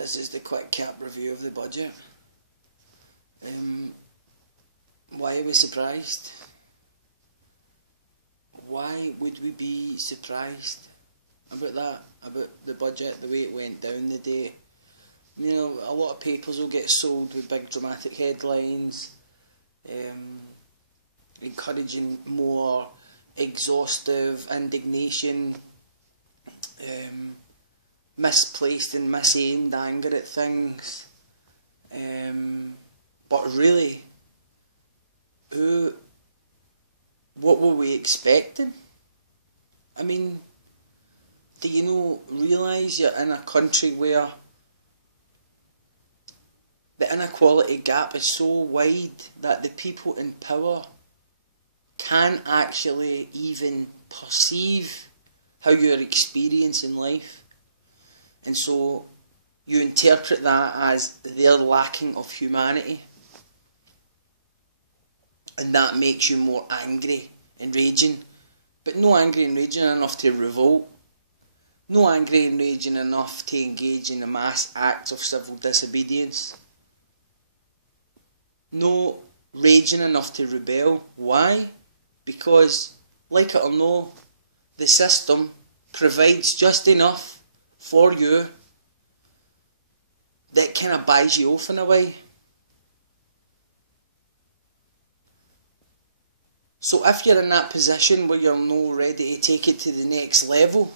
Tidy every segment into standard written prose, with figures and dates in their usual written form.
This is the quick cap review of the budget. Why are we surprised? Why would we be surprised about that? About the budget, the way it went down the day? You know, a lot of papers will get sold with big dramatic headlines, encouraging more exhaustive indignation, misplaced and misaimed anger at things. But really, what were we expecting? I mean, do you realise you're in a country where the inequality gap is so wide that the people in power can't actually even perceive how you're experiencing life? And so you interpret that as their lacking of humanity. And that makes you more angry and raging. But no angry and raging enough to revolt. No angry and raging enough to engage in a mass act of civil disobedience. No raging enough to rebel. Why? Because, like it or no, the system provides just enough for you that kind of buys you off in a way. So if you're in that position where you're not ready to take it to the next level,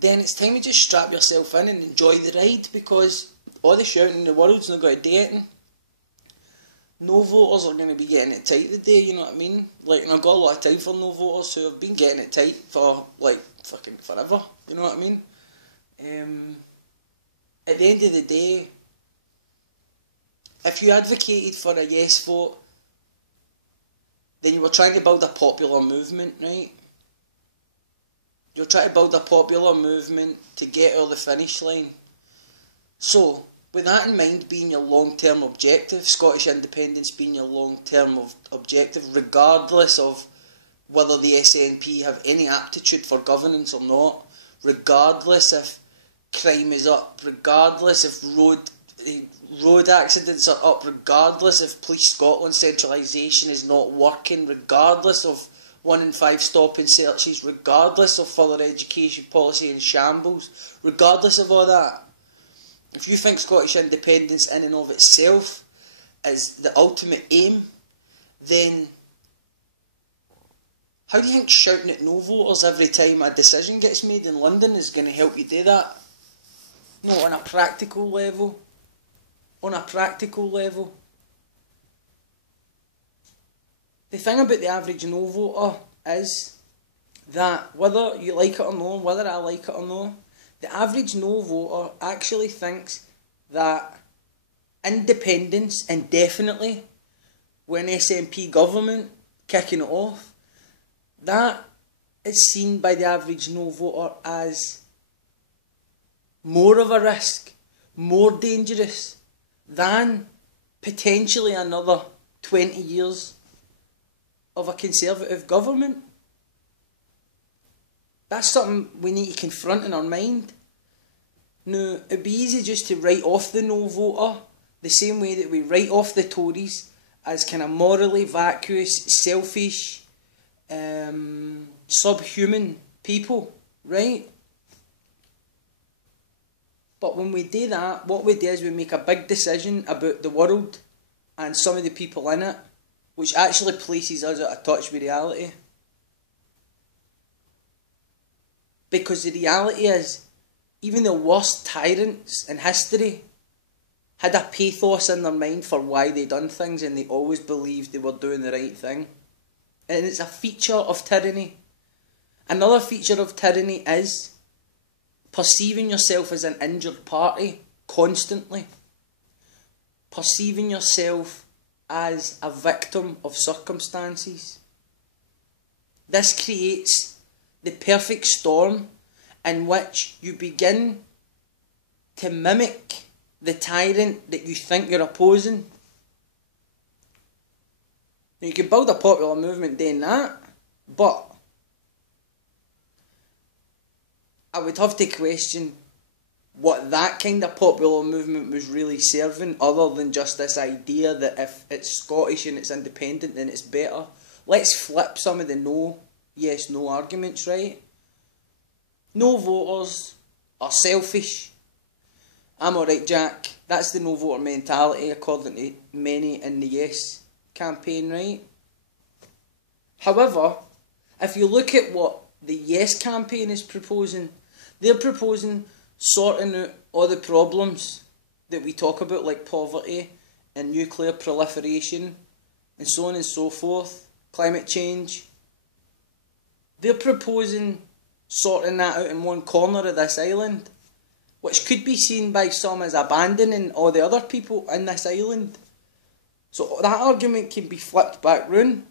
then it's time to just strap yourself in and enjoy the ride, because all the shouting in the world's not going to do anything. No voters are going to be getting it tight today, you know what I mean? Like, and I've got a lot of time for no voters who have been getting it tight for, like, fucking forever, you know what I mean? At the end of the day, if you advocated for a yes vote, then you were trying to build a popular movement, right? You're trying to build a popular movement to get over the finish line. So, with that in mind being your long-term objective, Scottish independence being your long-term objective, regardless of whether the SNP have any aptitude for governance or not, regardless if crime is up, regardless if road accidents are up, regardless if Police Scotland centralisation is not working, regardless of 1 in 5 stop and searches, regardless of further education policy in shambles, regardless of all that, if you think Scottish independence in and of itself is the ultimate aim, then how do you think shouting at no voters every time a decision gets made in London is going to help you do that? No, on a practical level. On a practical level. The thing about the average no voter is that whether you like it or not, whether I like it or not, the average no voter actually thinks that independence indefinitely, when SNP government kicking it off, that is seen by the average no voter as more of a risk, more dangerous than potentially another 20 years of a Conservative government. That's something we need to confront in our mind. Now, it'd be easy just to write off the no voter the same way that we write off the Tories as kind of morally vacuous, selfish, subhuman people, right? But when we do that, what we do is we make a big decision about the world and some of the people in it, which actually places us at a touch with reality. Because the reality is, even the worst tyrants in history had a pathos in their mind for why they done things, and they always believed they were doing the right thing. And it's a feature of tyranny. Another feature of tyranny is perceiving yourself as an injured party constantly. Perceiving yourself as a victim of circumstances. This creates the perfect storm in which you begin to mimic the tyrant that you think you're opposing. Now, you can build a popular movement doing that, but I would have to question what that kind of popular movement was really serving, other than just this idea that if it's Scottish and it's independent, then it's better. Let's flip some of the no, yes, no arguments, right? No voters are selfish. I'm alright, Jack. That's the no voter mentality, according to many in the yes campaign, right? However, if you look at what the yes campaign is proposing, they're proposing sorting out all the problems that we talk about, like poverty and nuclear proliferation and so on and so forth, climate change. They're proposing sorting that out in one corner of this island, which could be seen by some as abandoning all the other people in this island. So that argument can be flipped back round,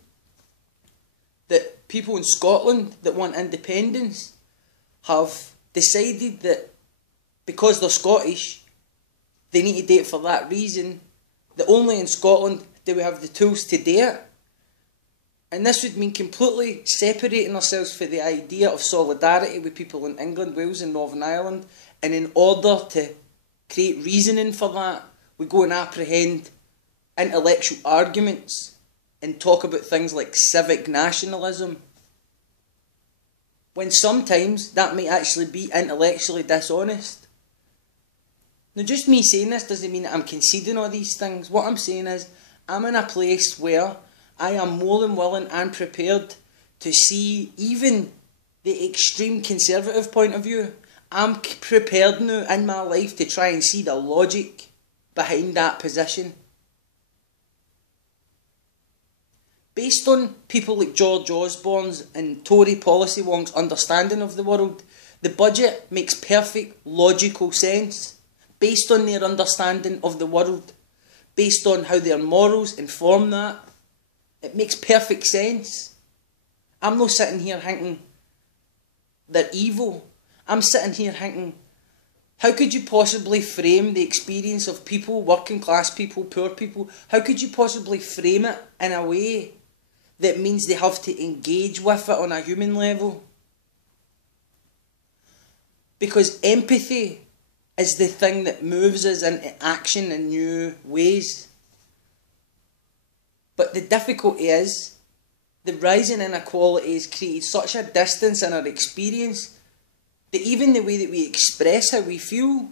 that people in Scotland that want independence have decided that because they're Scottish, they need to do it for that reason, that only in Scotland do we have the tools to do it. And this would mean completely separating ourselves from the idea of solidarity with people in England, Wales and Northern Ireland. And in order to create reasoning for that, we go and apprehend intellectual arguments and talk about things like civic nationalism, when sometimes that might actually be intellectually dishonest. Now, just me saying this doesn't mean that I'm conceding all these things. What I'm saying is, I'm in a place where I am more than willing and prepared to see even the extreme conservative point of view. I'm prepared now in my life to try and see the logic behind that position. Based on people like George Osborne's and Tory policy wonks' understanding of the world, the budget makes perfect logical sense. Based on their understanding of the world, based on how their morals inform that, it makes perfect sense. I'm not sitting here thinking they're evil. I'm sitting here thinking, how could you possibly frame the experience of people, working class people, poor people, how could you possibly frame it in a way that means they have to engage with it on a human level? Because empathy is the thing that moves us into action in new ways. But the difficulty is, the rising inequality has created such a distance in our experience that even the way that we express how we feel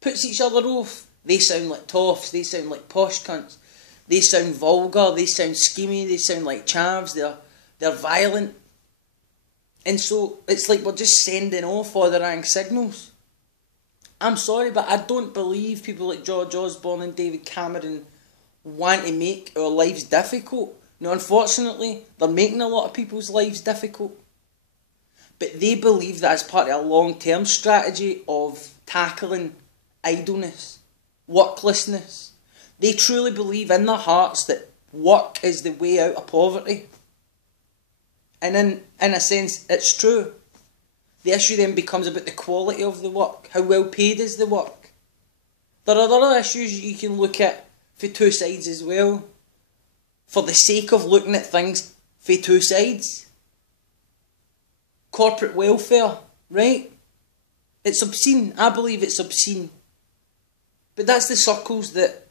puts each other off. They sound like toffs, they sound like posh cunts, they sound vulgar, they sound schemy, they sound like chavs, they're violent. And so it's like we're just sending off all the wrong signals. I'm sorry, but I don't believe people like George Osborne and David Cameron want to make our lives difficult. Now, unfortunately, they're making a lot of people's lives difficult. But they believe that as part of a long-term strategy of tackling idleness, worklessness. They truly believe in their hearts that work is the way out of poverty. And in a sense, it's true. The issue then becomes about the quality of the work. How well paid is the work? There are other issues you can look at for two sides as well, for the sake of looking at things for two sides. Corporate welfare, right? It's obscene. I believe it's obscene. But that's the circles that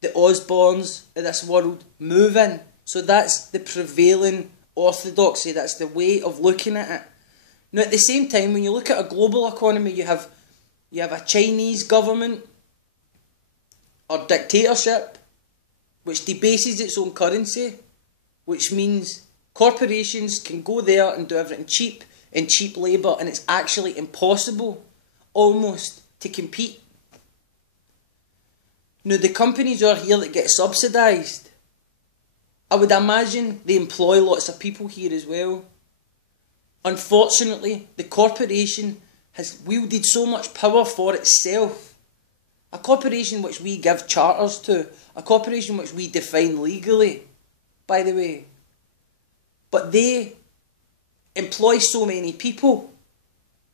the Osbornes of this world move in. So that's the prevailing orthodoxy. That's the way of looking at it. Now, at the same time, when you look at a global economy, you have a Chinese government or dictatorship which debases its own currency, which means corporations can go there and do everything cheap and cheap labour, and it's actually impossible almost to compete. Now, the companies who are here that get subsidised, I would imagine they employ lots of people here as well. Unfortunately, the corporation has wielded so much power for itself. A corporation which we give charters to, a corporation which we define legally, by the way. But they employ so many people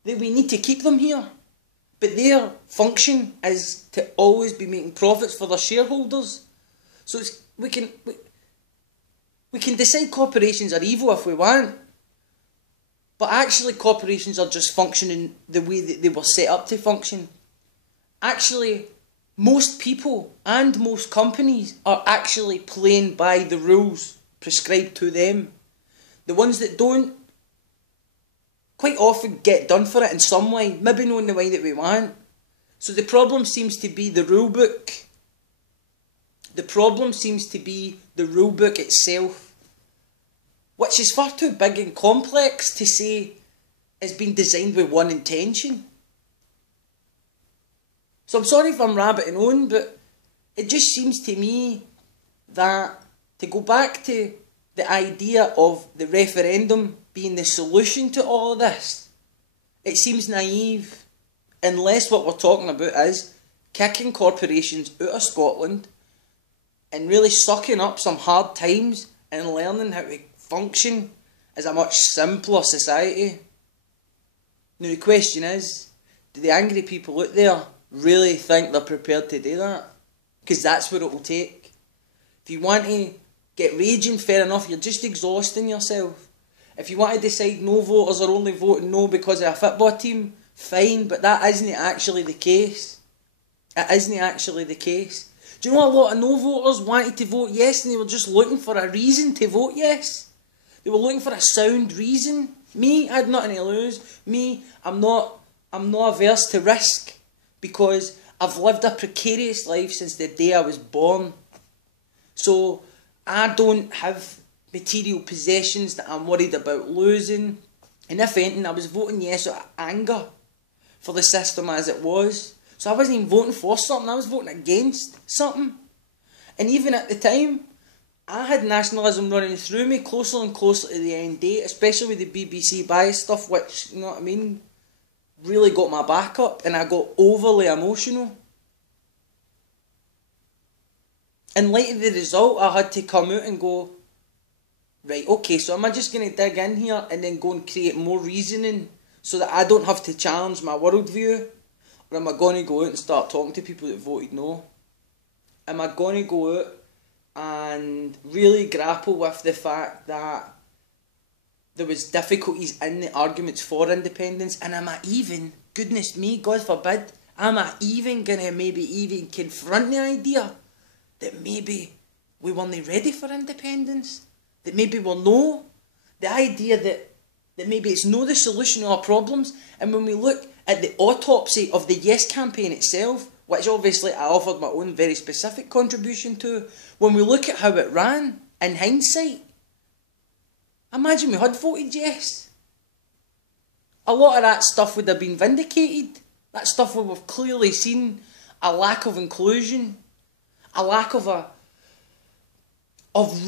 that we need to keep them here. But their function is to always be making profits for their shareholders. So we can decide corporations are evil if we want. But actually corporations are just functioning the way that they were set up to function. Actually, most people and most companies are actually playing by the rules prescribed to them. The ones that don't quite often get done for it in some way, maybe not in the way that we want. So the problem seems to be the rule book. The problem seems to be the rule book itself, which is far too big and complex to say it's been designed with one intention. So I'm sorry if I'm rabbiting on, but it just seems to me that to go back to the idea of the referendum being the solution to all of this, it seems naive, unless what we're talking about is kicking corporations out of Scotland and really sucking up some hard times and learning how to function as a much simpler society. Now the question is, do the angry people out there really think they're prepared to do that? Because that's what it will take. If you want to get raging, fair enough, you're just exhausting yourself. If you want to decide no voters are only voting no because of a football team, fine, but that isn't actually the case. It isn't actually the case. Do you know a lot of no voters wanted to vote yes and they were just looking for a reason to vote yes? They were looking for a sound reason. Me, I had nothing to lose. Me, I'm not averse to risk because I've lived a precarious life since the day I was born. So I don't have material possessions that I'm worried about losing. And if anything, I was voting yes out of anger for the system as it was. So I wasn't even voting for something, I was voting against something. And even at the time, I had nationalism running through me closer and closer to the end date, especially with the BBC bias stuff, which, you know what I mean, really got my back up and I got overly emotional. In light of the result, I had to come out and go, right, okay, so am I just going to dig in here and then go and create more reasoning so that I don't have to challenge my worldview? Or am I going to go out and start talking to people that voted no? Am I going to go out and really grapple with the fact that there was difficulties in the arguments for independence? And am I even, goodness me, God forbid, am I even going to maybe even confront the idea that maybe we weren't ready for independence? That maybe we're no? The idea that maybe it's no the solution to our problems. And when we look at the autopsy of the Yes campaign itself, which obviously I offered my own very specific contribution to, when we look at how it ran, in hindsight, imagine we had voted yes. A lot of that stuff would have been vindicated. That stuff where we've clearly seen a lack of inclusion, a lack of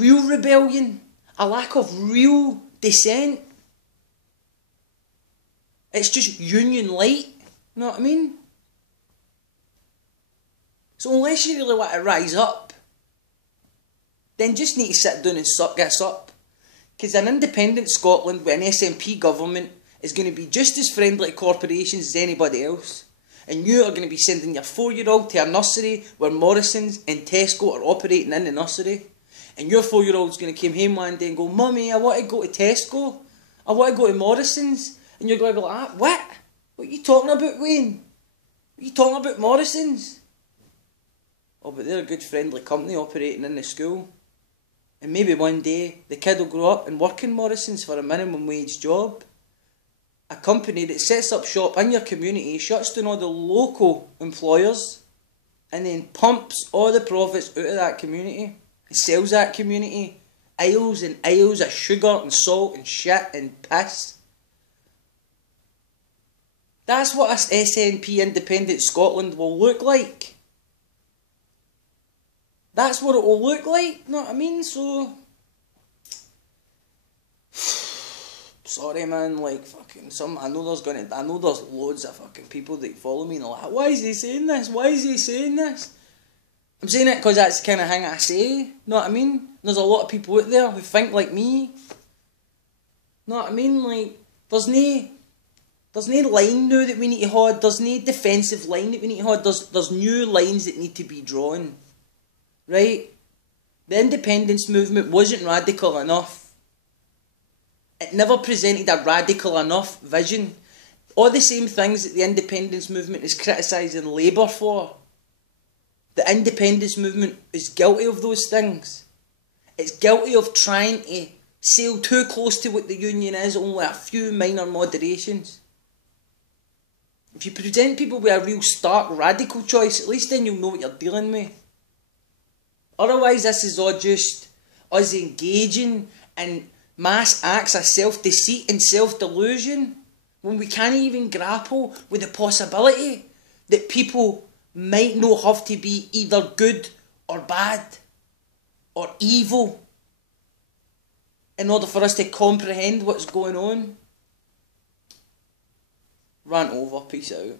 real rebellion, a lack of real dissent. It's just union light, you know what I mean? So unless you really want to rise up, then just need to sit down and suck this up. Because an independent Scotland with an SNP government is going to be just as friendly to corporations as anybody else. And you are going to be sending your 4-year-old to a nursery where Morrison's and Tesco are operating in the nursery. And your 4-year-old's going to come home one day and go, Mummy, I want to go to Tesco. I want to go to Morrison's. And you're going to be like, what? What are you talking about, Wayne? What are you talking about, Morrison's? Oh, but they're a good friendly company operating in the school. And maybe one day the kid will grow up and work in Morrison's for a minimum wage job. A company that sets up shop in your community, shuts down all the local employers, and then pumps all the profits out of that community and sells that community aisles and aisles of sugar and salt and shit and piss. That's what a SNP independent Scotland will look like. That's what it will look like, you know what I mean? So, sorry man, like fucking I know there's loads of fucking people that follow me and are like, why is he saying this? Why is he saying this? I'm saying it because that's the kind of thing I say, you know what I mean? There's a lot of people out there who think like me. You know what I mean? Like, there's no line now that we need to hold. There's no defensive line that we need to hold. There's new lines that need to be drawn. Right? The independence movement wasn't radical enough. It never presented a radical enough vision. All the same things that the independence movement is criticising Labour for. The independence movement is guilty of those things. It's guilty of trying to sail too close to what the union is, only a few minor moderations. If you present people with a real stark radical choice, at least then you'll know what you're dealing with. Otherwise, this is all just us engaging in mass acts of self-deceit and self-delusion when we can't even grapple with the possibility that people might not have to be either good or bad or evil in order for us to comprehend what's going on. Rant over. Peace out.